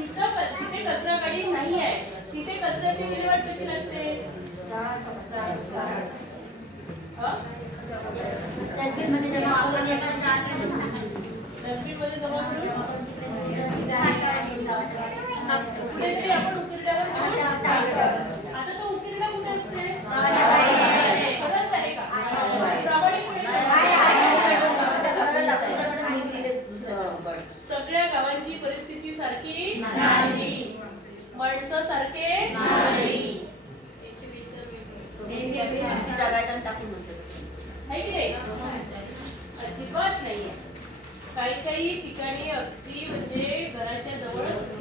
जिथे कचरा गाडी नाही आहे तिथे कचऱ्याची विल्हेवाट कशी लागते? डस्टबिन मध्ये जमा करून कुठेतरी आपण उकिरड्यावर आता तो उकिरडा कुठे असते? खरंच आहे का? सगळ्या गावांची परिस्थिती सारखी नाही, माणसं सारखे नाही, अजिबात नाहीये. काही काही ठिकाणी अगदी म्हणजे घराच्या जवळच